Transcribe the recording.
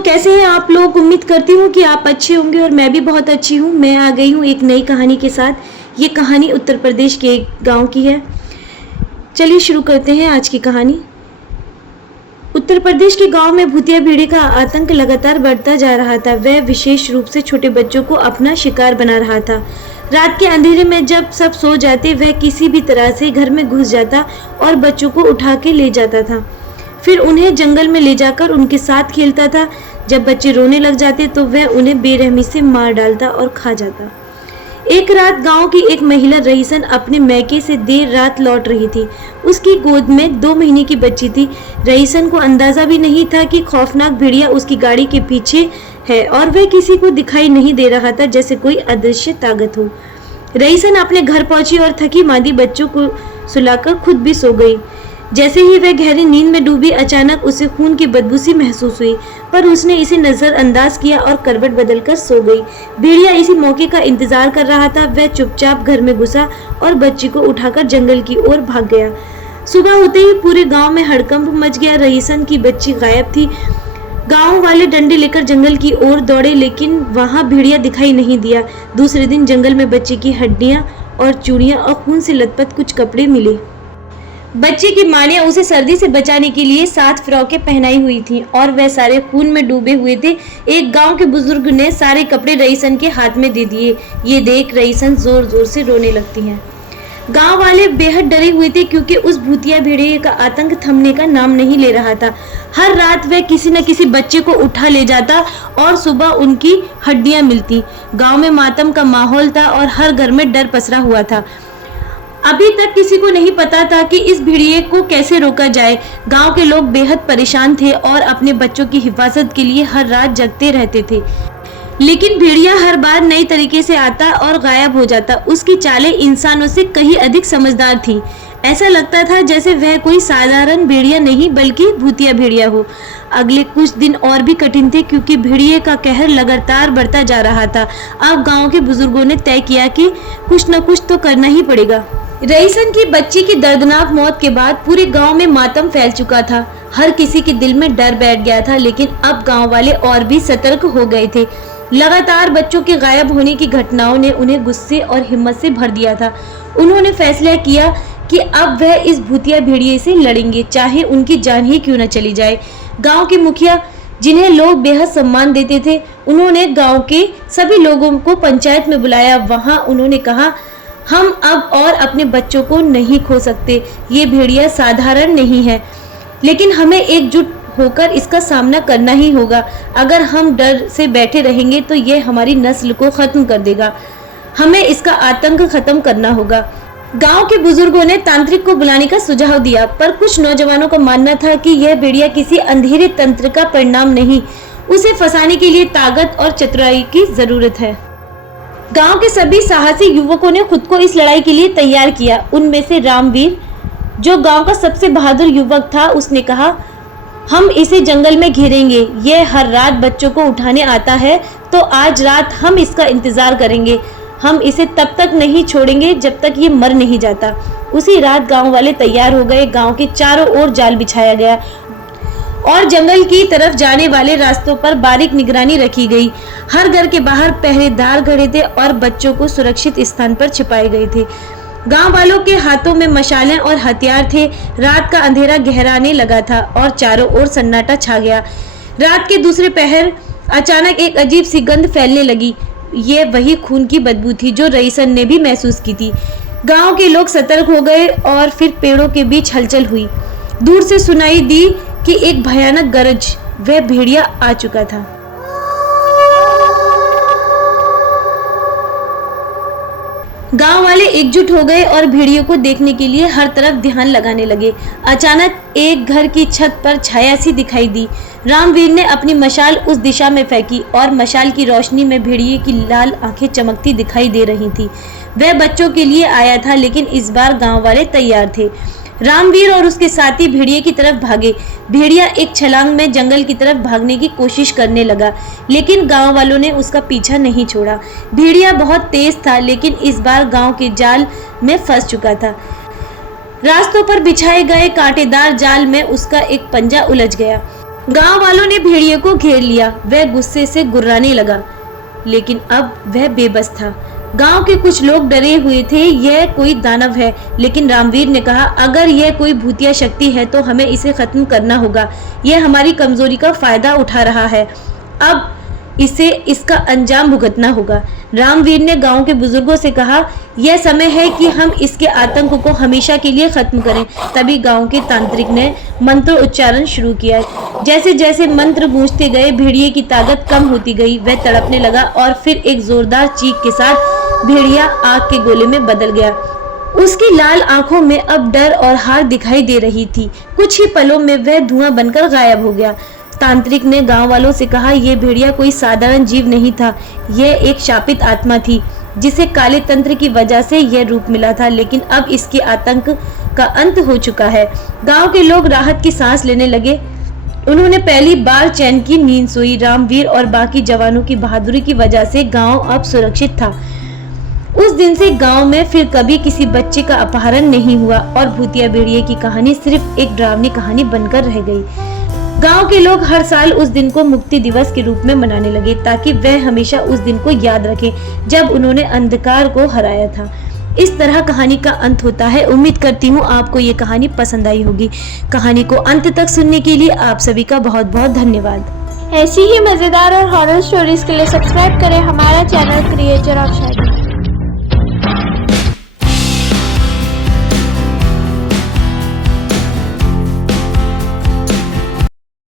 कैसे हैं आप लोग। उम्मीद करती हूँ कि आप अच्छे होंगे और मैं भी बहुत अच्छी हूँ। मैं आ गई हूँ एक नई कहानी के साथ। ये कहानी उत्तर प्रदेश के एक गांव की है। चलिए शुरू करते हैं आज की कहानी। उत्तर प्रदेश के गांव में भूतिया भेड़िए का आतंक लगातार बढ़ता जा रहा था। वह विशेष रूप से छोटे बच्चों को अपना शिकार बना रहा था। रात के अंधेरे में जब सब सो जाते वह किसी भी तरह से घर में घुस जाता और बच्चों को उठा के ले जाता था। फिर उन्हें जंगल में ले जाकर उनके साथ खेलता था। जब बच्चे रोने लग जाते तो वह उन्हें बेरहमी से मार डालता और खा जाता। एक रात गांव की एक महिला रईसन अपने मैके से देर रात लौट रही थी। उसकी गोद में 2 महीने की बच्ची थी। रईसन को अंदाजा भी नहीं था कि खौफनाक भेड़िया उसकी गाड़ी के पीछे है और वह किसी को दिखाई नहीं दे रहा था, जैसे कोई अदृश्य ताकत हो। रईसन अपने घर पहुंची और थकी मांदी बच्चों को सुलाकर खुद भी सो गई। जैसे ही वह गहरी नींद में डूबी, अचानक उसे खून की बदबू सी महसूस हुई, पर उसने इसे नजरअंदाज किया और करवट बदलकर सो गई। भेड़िया इसी मौके का इंतजार कर रहा था। वह चुपचाप घर में घुसा और बच्ची को उठाकर जंगल की ओर भाग गया। सुबह होते ही पूरे गांव में हड़कंप मच गया। रईसन की बच्ची गायब थी। गांव वाले डंडे लेकर जंगल की ओर दौड़े, लेकिन वहां भेड़िया दिखाई नहीं दिया। दूसरे दिन जंगल में बच्ची की हड्डियां और चूड़ियां और खून से लथपथ कुछ कपड़े मिले। बच्ची की मां ने उसे सर्दी से बचाने के लिए 7 फ्रॉकें पहनाई हुई थीं और वह सारे खून में डूबे हुए थे। एक गांव के बुजुर्ग ने सारे कपड़े रईसन के हाथ में दे दिए। ये देख रईसन जोर जोर से रोने लगती है। गांव वाले बेहद डरे हुए थे, क्योंकि उस भूतिया भेड़िए का आतंक थमने का नाम नहीं ले रहा था। हर रात वह किसी न किसी बच्चे को उठा ले जाता और सुबह उनकी हड्डियां मिलती। गांव में मातम का माहौल था और हर घर में डर पसरा हुआ था। अभी तक किसी को नहीं पता था कि इस भेड़िए को कैसे रोका जाए। गांव के लोग बेहद परेशान थे और अपने बच्चों की हिफाजत के लिए हर रात जगते रहते थे। लेकिन भेड़िया हर बार नए तरीके से आता और गायब हो जाता। उसकी चालें इंसानों से कहीं अधिक समझदार थीं। ऐसा लगता था जैसे वह कोई साधारण भेड़िया नहीं बल्कि भूतिया भेड़िया हो। अगले कुछ दिन और भी कठिन थे, क्योंकि भेड़िए का कहर लगातार बढ़ता जा रहा था। अब गांव के बुजुर्गों ने तय किया कि कुछ न कुछ तो करना ही पड़ेगा। रईसन की बच्ची की दर्दनाक मौत के बाद पूरे गांव में मातम फैल चुका था। हर किसी के दिल में डर बैठ गया था, लेकिन अब गांव वाले और भी सतर्क हो गए थे। लगातार बच्चों के गायब होने की घटनाओं ने उन्हें गुस्से और हिम्मत से भर दिया था। उन्होंने फैसला किया कि अब वह इस भूतिया भेड़िए से लड़ेंगे, चाहे उनकी जान ही क्यों न चली जाए। गांव के मुखिया, जिन्हें लोग बेहद सम्मान देते थे, उन्होंने गांव के सभी लोगों को पंचायत में बुलाया। वहां उन्होंने कहा, हम अब और अपने बच्चों को नहीं खो सकते। ये भेड़िया साधारण नहीं है, लेकिन हमें एकजुट होकर इसका सामना करना ही होगा। अगर हम डर से बैठे रहेंगे तो ये हमारी नस्ल को खत्म कर देगा। हमें इसका आतंक खत्म करना होगा। गांव के बुजुर्गों ने तांत्रिक को बुलाने का सुझाव दिया, पर कुछ नौजवानों का मानना था कि यह भेड़िया किसी अंधेरे तंत्र का परिणाम नहीं, उसे फंसाने के लिए ताकत और चतुराई की जरूरत है। गांव के सभी साहसी युवकों ने खुद को इस लड़ाई के लिए तैयार किया। उनमें से रामवीर, जो गांव का सबसे बहादुर युवक था, उसने कहा, हम इसे जंगल में घेरेंगे। यह हर रात बच्चों को उठाने आता है, तो आज रात हम इसका इंतजार करेंगे। हम इसे तब तक नहीं छोड़ेंगे जब तक ये मर नहीं जाता। उसी रात गांव वाले तैयार हो गए। गांव के चारों ओर जाल बिछाया गया और जंगल की तरफ जाने वाले रास्तों पर बारीक निगरानी रखी गई। हर घर के बाहर पहरेदार खड़े थे और बच्चों को सुरक्षित स्थान पर छिपाए गए थे। गांव वालों के हाथों में मशालें और हथियार थे। रात का अंधेरा गहराने लगा था और चारों ओर सन्नाटा छा गया। रात के दूसरे पहर अचानक एक अजीब सी गंध फैलने लगी। ये वही खून की बदबू थी जो रईसन ने भी महसूस की थी। गांव के लोग सतर्क हो गए और फिर पेड़ों के बीच हलचल हुई। दूर से सुनाई दी कि एक भयानक गरज, वह भेड़िया आ चुका था। गांव वाले एकजुट हो गए और भेड़ियों को देखने के लिए हर तरफ ध्यान लगाने लगे। अचानक एक घर की छत पर छाया सी दिखाई दी। रामवीर ने अपनी मशाल उस दिशा में फेंकी और मशाल की रोशनी में भेड़िए की लाल आंखें चमकती दिखाई दे रही थी। वह बच्चों के लिए आया था, लेकिन इस बार गांव वाले तैयार थे। रामवीर और उसके साथी भेड़िए की तरफ भागे। भेड़िया एक छलांग में जंगल की तरफ भागने की कोशिश करने लगा, लेकिन गांव वालों ने उसका पीछा नहीं छोड़ा। भेड़िया बहुत तेज था, लेकिन इस बार गांव के जाल में फंस चुका था। रास्तों पर बिछाए गए कांटेदार जाल में उसका एक पंजा उलझ गया। गांव वालों ने भेड़िए को घेर लिया। वह गुस्से से गुर्राने लगा, लेकिन अब वह बेबस था। गांव के कुछ लोग डरे हुए थे, यह कोई दानव है, लेकिन रामवीर ने कहा, अगर यह कोई भूतिया शक्ति है तो हमें इसे खत्म करना होगा। यह हमारी कमजोरी का फायदा उठा रहा है, अब इसे इसका अंजाम भुगतना होगा। रामवीर ने गांव के बुजुर्गों से कहा, यह समय है कि हम इसके आतंक को हमेशा के लिए खत्म करें। तभी गांव के तांत्रिक ने मंत्र उच्चारण शुरू किया। जैसे जैसे मंत्र गूंजते गए, भेड़िए की ताकत कम होती गई। वह तड़पने लगा और फिर एक जोरदार चीख के साथ भेड़िया आग के गोले में बदल गया। उसकी लाल आंखों में अब डर और हार दिखाई दे रही थी। कुछ ही पलों में वह धुआं बनकर गायब हो गया। तांत्रिक ने गांव वालों से कहा, यह भेड़िया कोई साधारण जीव नहीं था, यह एक शापित आत्मा थी, जिसे काले तंत्र की वजह से यह रूप मिला था, लेकिन अब इसके आतंक का अंत हो चुका है। गांव के लोग राहत की सांस लेने लगे। उन्होंने पहली बार चैन की नींद सोई। रामवीर और बाकी जवानों की बहादुरी की वजह से गांव अब सुरक्षित था। उस दिन से गांव में फिर कभी किसी बच्चे का अपहरण नहीं हुआ और भूतिया भेड़िए की कहानी सिर्फ एक डरावनी कहानी बनकर रह गई। गांव के लोग हर साल उस दिन को मुक्ति दिवस के रूप में मनाने लगे, ताकि वह हमेशा उस दिन को याद रखें जब उन्होंने अंधकार को हराया था। इस तरह कहानी का अंत होता है। उम्मीद करती हूँ आपको ये कहानी पसंद आई होगी। कहानी को अंत तक सुनने के लिए आप सभी का बहुत बहुत धन्यवाद। ऐसी ही मजेदार और हॉरर स्टोरीज के लिए सब्सक्राइब करें हमारा चैनल क्रिएचर ऑफ शायरी।